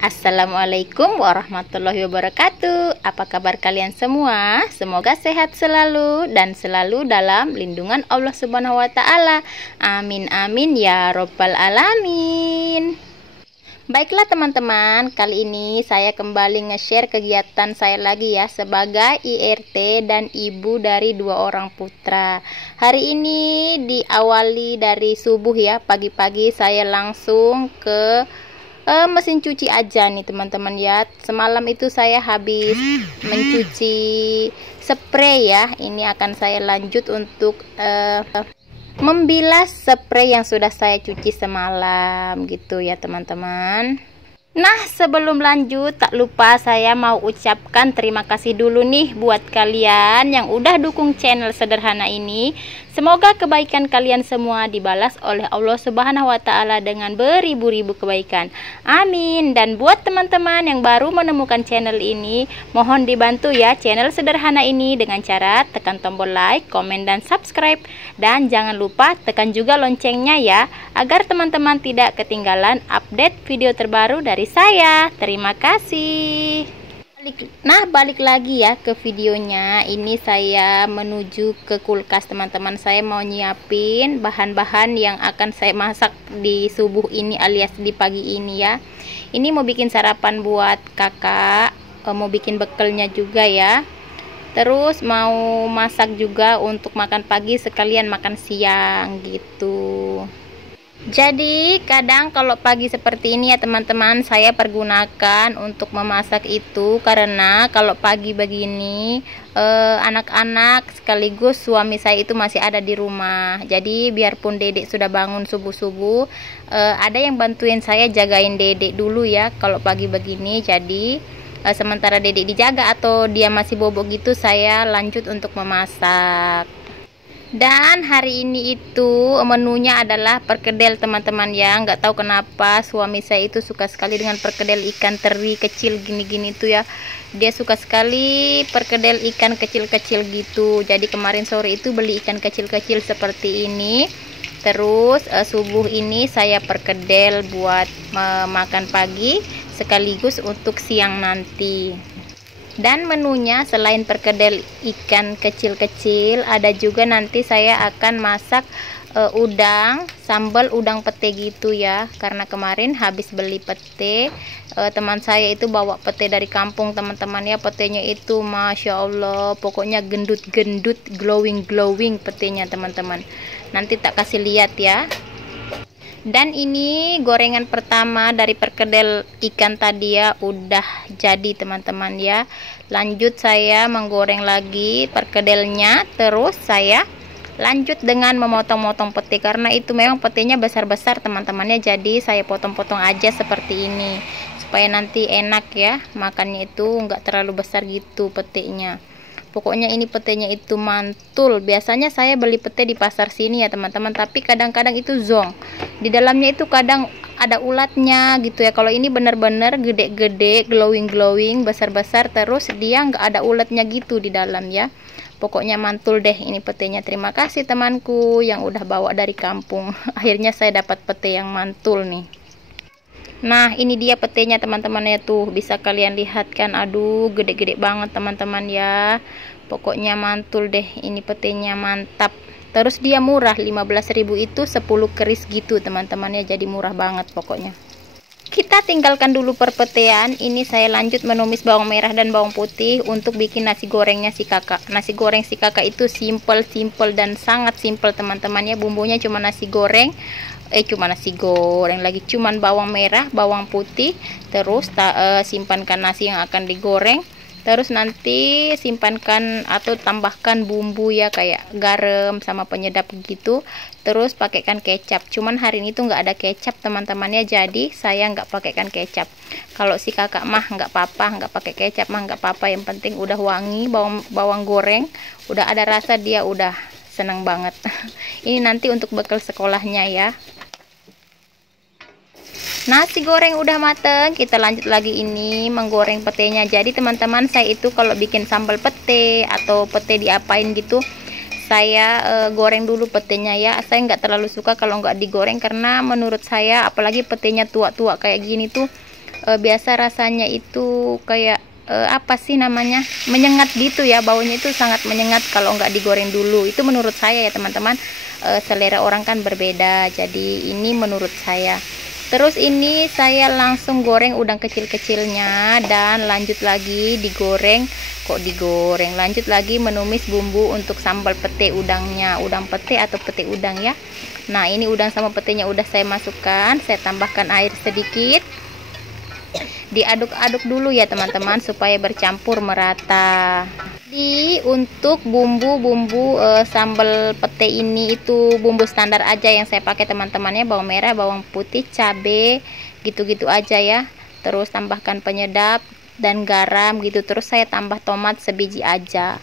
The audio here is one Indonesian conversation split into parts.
Assalamualaikum warahmatullahi wabarakatuh. Apa kabar kalian semua? Semoga sehat selalu dan selalu dalam lindungan Allah Subhanahu wa taala. Amin amin ya robbal alamin. Baiklah teman-teman, kali ini saya kembali nge-share kegiatan saya lagi ya sebagai IRT dan ibu dari 2 orang putra. Hari ini diawali dari subuh ya, pagi-pagi saya langsung ke mesin cuci aja nih teman-teman ya. Semalam itu saya habis mencuci spray ya. Ini akan saya lanjut untuk membilas spray yang sudah saya cuci semalam gitu ya teman-teman. Nah, sebelum lanjut tak lupa saya mau ucapkan terima kasih dulu nih buat kalian yang udah dukung channel sederhana ini. Semoga kebaikan kalian semua dibalas oleh Allah Subhanahu wa taala dengan beribu-ribu kebaikan. Amin. Dan buat teman-teman yang baru menemukan channel ini, mohon dibantu ya channel sederhana ini dengan cara tekan tombol like, komen dan subscribe, dan jangan lupa tekan juga loncengnya ya agar teman-teman tidak ketinggalan update video terbaru dari saya. Terima kasih. Nah, balik lagi ya ke videonya. Ini saya menuju ke kulkas teman-teman. Saya mau nyiapin bahan-bahan yang akan saya masak di subuh ini alias di pagi ini ya. Ini mau bikin sarapan buat kakak, mau bikin bekelnya juga ya. Terus mau masak juga untuk makan pagi sekalian makan siang gitu. Jadi kadang kalau pagi seperti ini ya teman-teman, saya pergunakan untuk memasak itu karena kalau pagi begini anak-anak sekaligus suami saya itu masih ada di rumah. Jadi biarpun dedek sudah bangun subuh-subuh, ada yang bantuin saya jagain dedek dulu ya kalau pagi begini. Jadi sementara dedek dijaga atau dia masih bobok gitu, saya lanjut untuk memasak. Dan hari ini itu menunya adalah perkedel teman-teman ya. Nggak tahu kenapa suami saya itu suka sekali dengan perkedel ikan teri kecil gini-gini tuh ya. Dia suka sekali perkedel ikan kecil-kecil gitu. Jadi kemarin sore itu beli ikan kecil-kecil seperti ini. Terus subuh ini saya perkedel buat makan pagi sekaligus untuk siang nanti. Dan menunya selain perkedel ikan kecil-kecil, ada juga nanti saya akan masak udang, sambal udang pete gitu ya. Karena kemarin habis beli pete, teman saya itu bawa pete dari kampung teman-teman ya. Petenya itu Masya Allah, pokoknya gendut-gendut, glowing-glowing petenya teman-teman. Nanti tak kasih lihat ya. Dan ini gorengan pertama dari perkedel ikan tadi ya, udah jadi teman-teman ya. Lanjut saya menggoreng lagi perkedelnya. Terus saya lanjut dengan memotong-motong pete karena itu memang petenya besar-besar teman-temannya. Jadi saya potong-potong aja seperti ini supaya nanti enak ya makannya, itu enggak terlalu besar gitu petenya. Pokoknya ini petenya itu mantul. Biasanya saya beli pete di pasar sini ya teman-teman, tapi kadang-kadang itu zong. Di dalamnya itu kadang ada ulatnya gitu ya. Kalau ini bener-bener gede-gede, glowing-glowing, besar-besar, terus dia nggak ada ulatnya gitu di dalam ya. Pokoknya mantul deh ini petenya. Terima kasih temanku yang udah bawa dari kampung. Akhirnya saya dapat pete yang mantul nih. Nah, ini dia petenya teman-teman ya, tuh bisa kalian lihat kan. Aduh, gede-gede banget teman-teman ya. Pokoknya mantul deh ini petenya, mantap. Terus dia murah, 15.000 itu 10 keris gitu teman-teman ya. Jadi murah banget pokoknya. Kita tinggalkan dulu perpetean. Ini saya lanjut menumis bawang merah dan bawang putih untuk bikin nasi gorengnya si kakak. Nasi goreng si kakak itu simple dan sangat simple teman-teman ya. Bumbunya cuma nasi goreng, lagi cuman bawang merah, bawang putih. Terus simpankan nasi yang akan digoreng. Terus nanti simpankan atau tambahkan bumbu ya, kayak garam sama penyedap gitu. Terus pakaikan kecap. Cuman hari ini tuh nggak ada kecap teman-temannya, jadi saya nggak pakaikan kecap. Kalau si kakak mah nggak apa-apa, nggak pakai kecap mah nggak apa-apa. Yang penting udah wangi bawang goreng, udah ada rasa, dia udah seneng banget. Ini nanti untuk bekal sekolahnya ya. Nasi goreng udah mateng, kita lanjut lagi ini menggoreng petenya. Jadi teman-teman, saya itu kalau bikin sambal pete atau pete diapain gitu, saya goreng dulu petenya ya. Saya nggak terlalu suka kalau nggak digoreng karena menurut saya apalagi petenya tua-tua kayak gini tuh biasa rasanya itu kayak apa sih namanya, menyengat gitu ya, baunya itu sangat menyengat kalau nggak digoreng dulu. Itu menurut saya ya teman-teman, selera orang kan berbeda, jadi ini menurut saya. Terus ini saya langsung goreng udang kecil-kecilnya dan lanjut lagi digoreng, lanjut lagi menumis bumbu untuk sambal pete udangnya, udang pete atau pete udang ya. Nah ini udang sama petenya udah saya masukkan, saya tambahkan air sedikit, diaduk-aduk dulu ya teman-teman supaya bercampur merata. Jadi untuk bumbu-bumbu sambal pete ini itu bumbu standar aja yang saya pakai teman-temannya, bawang merah, bawang putih, cabe, gitu-gitu aja ya. Terus tambahkan penyedap dan garam gitu. Terus saya tambah tomat sebiji aja.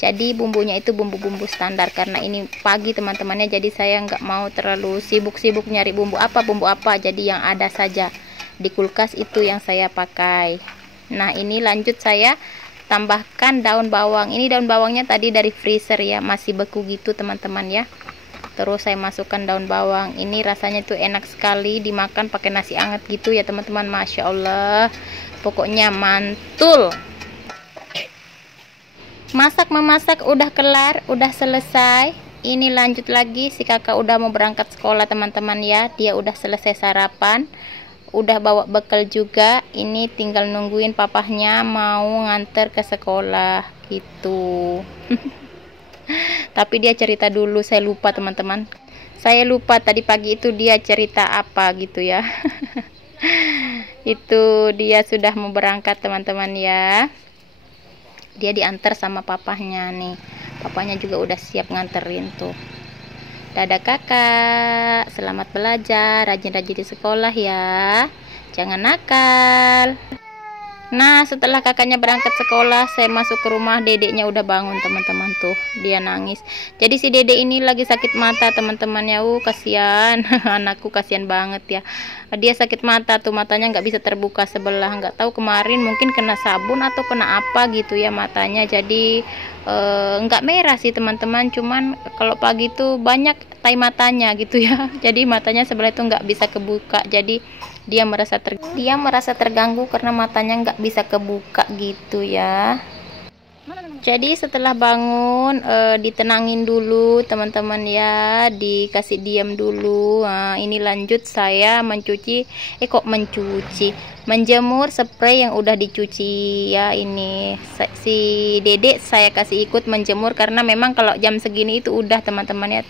Jadi bumbunya itu bumbu-bumbu standar, karena ini pagi teman-temannya, jadi saya nggak mau terlalu sibuk-sibuk nyari bumbu apa, jadi yang ada saja di kulkas itu yang saya pakai. Nah ini lanjut saya tambahkan daun bawang. Ini daun bawangnya tadi dari freezer ya, masih beku gitu teman-teman ya. Terus saya masukkan daun bawang. Ini rasanya tuh enak sekali dimakan pakai nasi anget gitu ya teman-teman. Masya Allah, pokoknya mantul. Masak memasak udah kelar, udah selesai. Ini lanjut lagi, si kakak udah mau berangkat sekolah teman-teman ya. Dia udah selesai sarapan, udah bawa bekal juga. Ini tinggal nungguin papahnya mau nganter ke sekolah gitu. Tapi dia cerita dulu, saya lupa teman-teman, saya lupa tadi pagi itu dia cerita apa gitu ya. Itu dia sudah mau berangkat teman-teman ya, dia diantar sama papahnya nih, papahnya juga udah siap nganterin tuh. Dadah kakak, selamat belajar, rajin-rajin di sekolah ya, jangan nakal. Nah setelah kakaknya berangkat sekolah, saya masuk ke rumah, dedeknya udah bangun teman-teman tuh, dia nangis. Jadi si dedek ini lagi sakit mata teman-temannya. Kasihan anakku, kasihan banget ya, dia sakit mata tuh, matanya nggak bisa terbuka sebelah, nggak tahu kemarin mungkin kena sabun atau kena apa gitu ya matanya. Jadi nggak merah sih teman-teman, cuman kalau pagi tuh banyak tai matanya gitu ya. Jadi matanya sebelah itu nggak bisa kebuka, jadi dia merasa terganggu karena matanya nggak bisa kebuka gitu ya. Jadi setelah bangun ditenangin dulu teman-teman ya, dikasih diam dulu. Nah, ini lanjut saya menjemur spray yang udah dicuci ya. Ini si dedek saya kasih ikut menjemur, karena memang kalau jam segini itu udah teman-teman ya,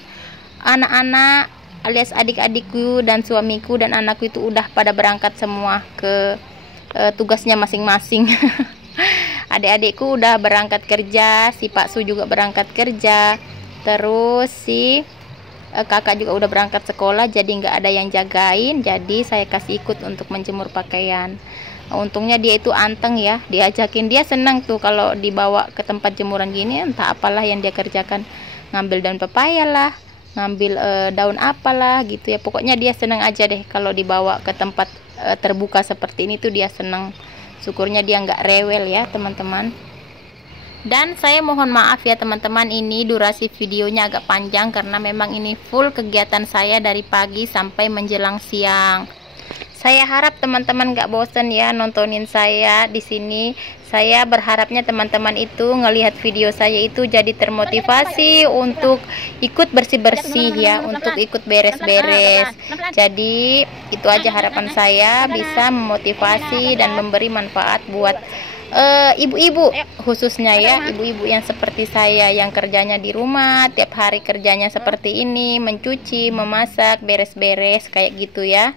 anak-anak alias adik-adikku dan suamiku dan anakku itu udah pada berangkat semua ke tugasnya masing-masing. Adik-adikku udah berangkat kerja, si Pak Su juga berangkat kerja, terus si kakak juga udah berangkat sekolah, jadi nggak ada yang jagain, jadi saya kasih ikut untuk menjemur pakaian. Untungnya dia itu anteng ya, diajakin, dia senang tuh kalau dibawa ke tempat jemuran gini, entah apalah yang dia kerjakan, ngambil daun pepaya lah, ngambil daun apalah gitu ya, pokoknya dia senang aja deh kalau dibawa ke tempat terbuka seperti ini tuh dia senang. Syukurnya dia nggak rewel ya teman-teman. Dan saya mohon maaf ya teman-teman, ini durasi videonya agak panjang karena memang ini full kegiatan saya dari pagi sampai menjelang siang. Saya harap teman-teman nggak bosen ya nontonin saya di sini. Saya berharapnya teman-teman itu ngelihat video saya itu jadi termotivasi untuk ikut bersih-bersih ya, untuk ikut beres-beres. Jadi itu aja harapan saya, bisa memotivasi dan memberi manfaat buat ibu-ibu khususnya ya, ibu-ibu yang seperti saya yang kerjanya di rumah, tiap hari kerjanya seperti ini, mencuci, memasak, beres-beres kayak gitu ya.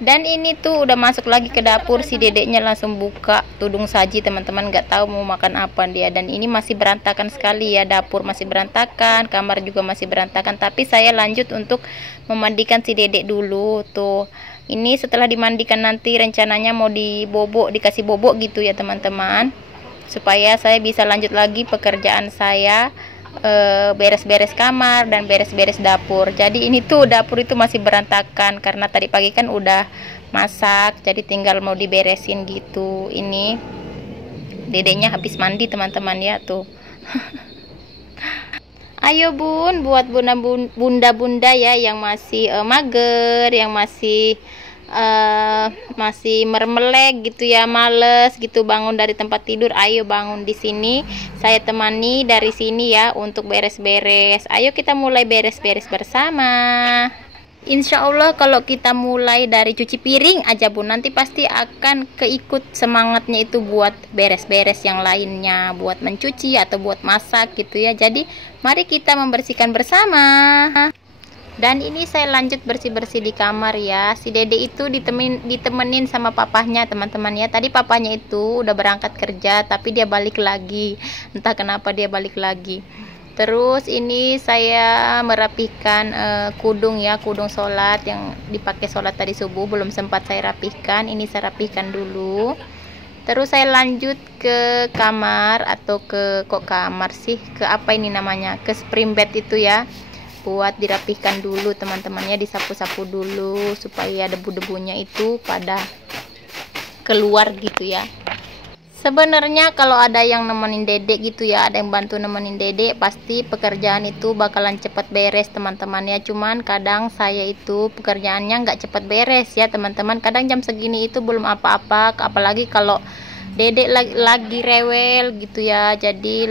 Dan ini tuh udah masuk lagi ke dapur, si dedeknya langsung buka tudung saji teman-teman, nggak tahu mau makan apa dia. Dan ini masih berantakan sekali ya, dapur masih berantakan, kamar juga masih berantakan. Tapi saya lanjut untuk memandikan si dedek dulu tuh. Ini setelah dimandikan nanti rencananya mau dibobok, dikasih bobok gitu ya teman-teman, supaya saya bisa lanjut lagi pekerjaan saya, beres-beres kamar dan beres-beres dapur. Jadi ini tuh dapur itu masih berantakan karena tadi pagi kan udah masak, jadi tinggal mau diberesin gitu. Ini dedenya habis mandi teman-teman ya tuh. Ayo bun, buat bunda-bunda ya yang masih mager, yang masih masih mermelek gitu ya, males gitu bangun dari tempat tidur, ayo bangun di sini, saya temani dari sini ya untuk beres-beres. Ayo kita mulai beres-beres bersama. Insya Allah kalau kita mulai dari cuci piring aja Bun, nanti pasti akan keikut semangatnya itu buat beres-beres yang lainnya, buat mencuci atau buat masak gitu ya. Jadi mari kita membersihkan bersama. Dan ini saya lanjut bersih-bersih di kamar ya. Si Dede itu ditemenin sama papahnya teman-teman ya. Tadi papahnya itu udah berangkat kerja, tapi dia balik lagi. Entah kenapa dia balik lagi. Terus ini saya merapikan kudung ya, kudung sholat yang dipakai sholat tadi subuh belum sempat saya rapihkan. Ini saya rapihkan dulu. Terus saya lanjut ke kamar atau kok kamar sih, ke apa ini namanya, ke spring bed itu ya, buat dirapihkan dulu teman-temannya, disapu-sapu dulu supaya debu-debunya itu pada keluar gitu ya. Sebenarnya kalau ada yang nemenin Dedek gitu ya, ada yang bantu nemenin Dedek, pasti pekerjaan itu bakalan cepat beres teman-teman ya. Cuman kadang saya itu pekerjaannya nggak cepat beres ya teman-teman. Kadang jam segini itu belum apa-apa, apalagi kalau Dedek lagi rewel gitu ya. Jadi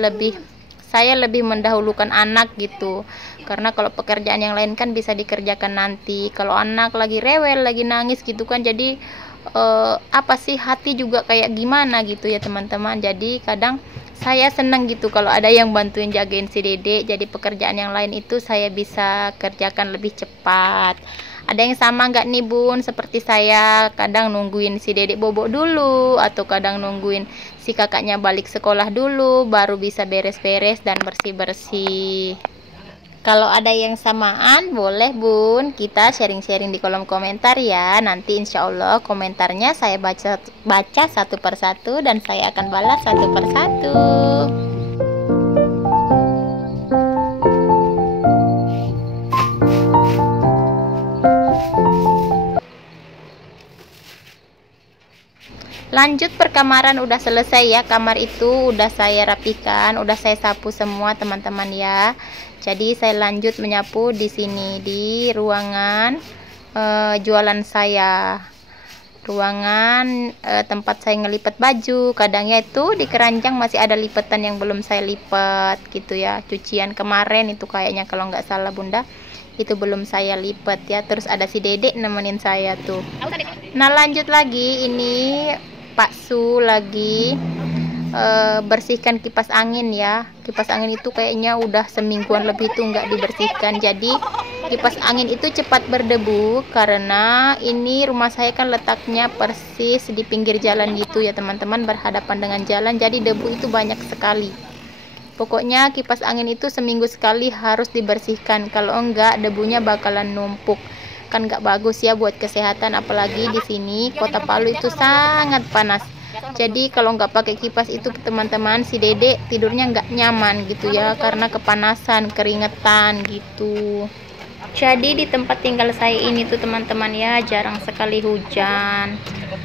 saya lebih mendahulukan anak gitu. Karena kalau pekerjaan yang lain kan bisa dikerjakan nanti. Kalau anak lagi rewel, lagi nangis gitu kan, jadi apa sih, hati juga kayak gimana gitu ya teman-teman. Jadi kadang saya senang gitu kalau ada yang bantuin jagain si Dede, jadi pekerjaan yang lain itu saya bisa kerjakan lebih cepat. Ada yang sama nggak nih Bun seperti saya, kadang nungguin si Dede bobok dulu, atau kadang nungguin si kakaknya balik sekolah dulu baru bisa beres-beres dan bersih-bersih. Kalau ada yang samaan, boleh Bun kita sharing-sharing di kolom komentar ya. Nanti insya Allah komentarnya saya baca satu persatu dan saya akan balas satu persatu. Lanjut perkamaran udah selesai ya. Kamar itu udah saya rapikan, udah saya sapu semua teman-teman ya. Jadi saya lanjut menyapu di sini, di ruangan jualan saya, ruangan tempat saya ngelipat baju. Kadangnya itu di keranjang masih ada lipatan yang belum saya lipat gitu ya. Cucian kemarin itu kayaknya kalau nggak salah Bunda, itu belum saya lipat ya. Terus ada si Dedek nemenin saya tuh. Nah lanjut lagi, ini Pak Su lagi bersihkan kipas angin ya. Kipas angin itu kayaknya udah semingguan lebih tuh nggak dibersihkan. Jadi kipas angin itu cepat berdebu karena ini rumah saya kan letaknya persis di pinggir jalan gitu ya teman-teman, berhadapan dengan jalan, jadi debu itu banyak sekali. Pokoknya kipas angin itu seminggu sekali harus dibersihkan, kalau enggak debunya bakalan numpuk, kan nggak bagus ya buat kesehatan. Apalagi di sini Kota Palu itu sangat panas. Jadi kalau nggak pakai kipas itu teman-teman, si Dedek tidurnya nggak nyaman gitu ya, karena kepanasan, keringetan gitu. Jadi di tempat tinggal saya ini tuh teman-teman ya, jarang sekali hujan.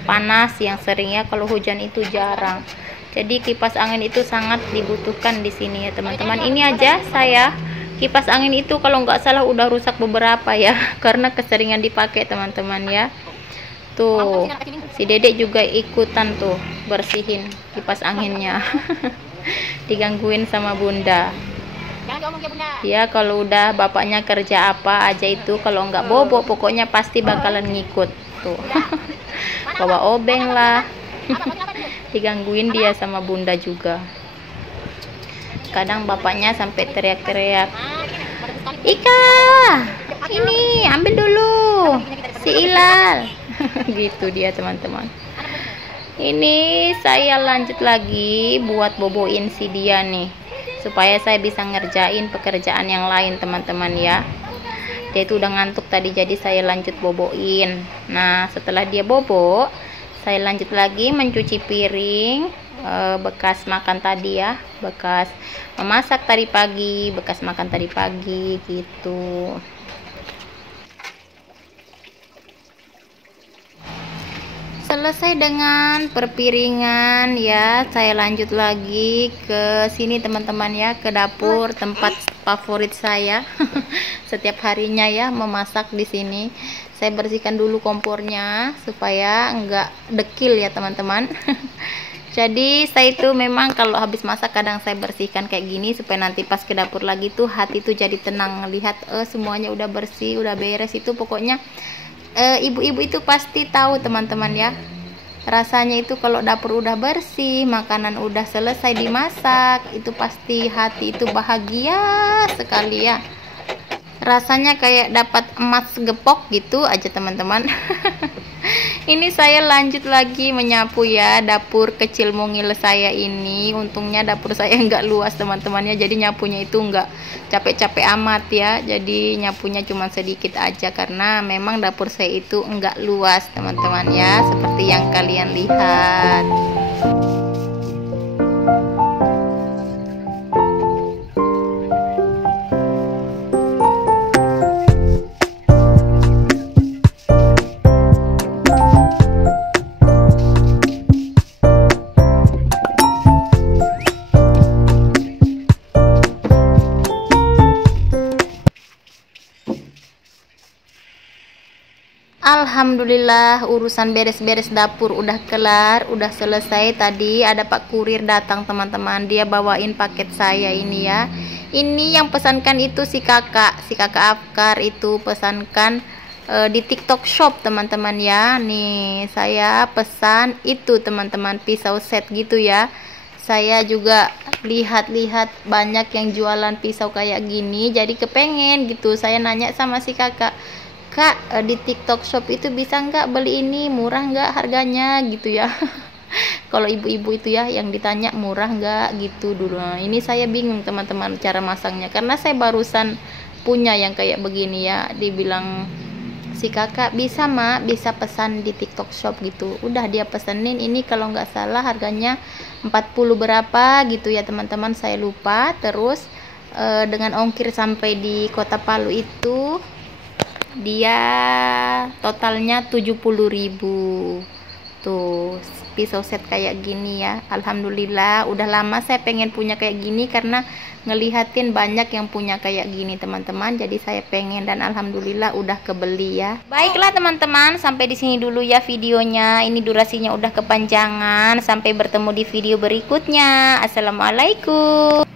Panas yang sering ya, kalau hujan itu jarang. Jadi kipas angin itu sangat dibutuhkan di sini ya teman-teman. Ini aja saya kipas angin itu kalau nggak salah udah rusak beberapa ya, karena keseringan dipakai teman-teman ya. Tuh si Dedek juga ikutan tuh bersihin kipas anginnya. Digangguin sama Bunda ya. Kalau udah bapaknya kerja apa aja itu, kalau nggak bobok pokoknya pasti bakalan ngikut tuh. Bawa obeng lah. Digangguin dia sama Bunda juga. Kadang bapaknya sampai teriak-teriak, "Ika, ini ambil dulu si Ilal." Gitu dia teman-teman. Ini saya lanjut lagi buat boboin si dia nih, supaya saya bisa ngerjain pekerjaan yang lain teman-teman ya. Dia itu udah ngantuk tadi, jadi saya lanjut boboin. Nah setelah dia bobok, saya lanjut lagi mencuci piring bekas makan tadi ya, bekas memasak tadi pagi, bekas makan tadi pagi gitu. Selesai dengan perpiringan ya, saya lanjut lagi ke sini teman-teman ya, ke dapur, tempat favorit saya. Setiap harinya ya memasak di sini. saya bersihkan dulu kompornya supaya enggak dekil ya teman-teman. Jadi saya itu memang kalau habis masak kadang saya bersihkan kayak gini supaya nanti pas ke dapur lagi tuh hati tuh jadi tenang, lihat semuanya udah bersih, udah beres. Itu pokoknya ibu-ibu itu pasti tahu teman-teman ya, rasanya itu kalau dapur udah bersih, makanan udah selesai dimasak, itu pasti hati itu bahagia sekali ya, rasanya kayak dapat emas gepok gitu aja teman-teman. Ini saya lanjut lagi menyapu ya dapur kecil mungil saya ini. Untungnya dapur saya nggak luas teman-temannya, jadi nyapunya itu nggak capek-capek amat ya, jadi nyapunya cuma sedikit aja karena memang dapur saya itu nggak luas teman-teman ya, seperti yang kalian lihat. Alhamdulillah urusan beres-beres dapur udah kelar, udah selesai. Tadi ada Pak Kurir datang teman-teman, dia bawain paket saya ini ya. Ini yang pesankan itu si kakak Afkar itu pesankan di TikTok Shop teman-teman ya. Nih saya pesan itu teman-teman, pisau set gitu ya. Saya juga lihat-lihat banyak yang jualan pisau kayak gini, jadi kepengen gitu. Saya nanya sama si kakak, Kak, di TikTok Shop itu bisa nggak beli ini, murah nggak harganya gitu ya. Kalau ibu-ibu itu ya yang ditanya murah nggak gitu dulu. Nah, ini saya bingung teman-teman cara masangnya karena saya barusan punya yang kayak begini ya. Dibilang si kakak bisa mak, bisa pesan di TikTok Shop gitu. Udah dia pesenin, ini kalau nggak salah harganya 40 berapa gitu ya teman-teman, saya lupa. Terus dengan ongkir sampai di Kota Palu itu dia totalnya 70.000 tuh pisau set kayak gini ya. Alhamdulillah udah lama saya pengen punya kayak gini karena ngelihatin banyak yang punya kayak gini teman-teman, jadi saya pengen dan alhamdulillah udah kebeli ya. Baiklah teman-teman, sampai di sini dulu ya videonya, ini durasinya udah kepanjangan. Sampai bertemu di video berikutnya. Assalamualaikum.